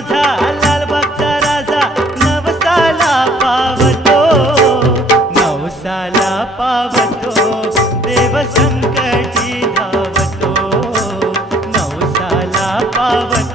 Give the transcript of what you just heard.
माझा लालबागचा राजा नवसाला पावतो, नवसाला पावतो, देव संकटी धावतो, नवसाला पावतो.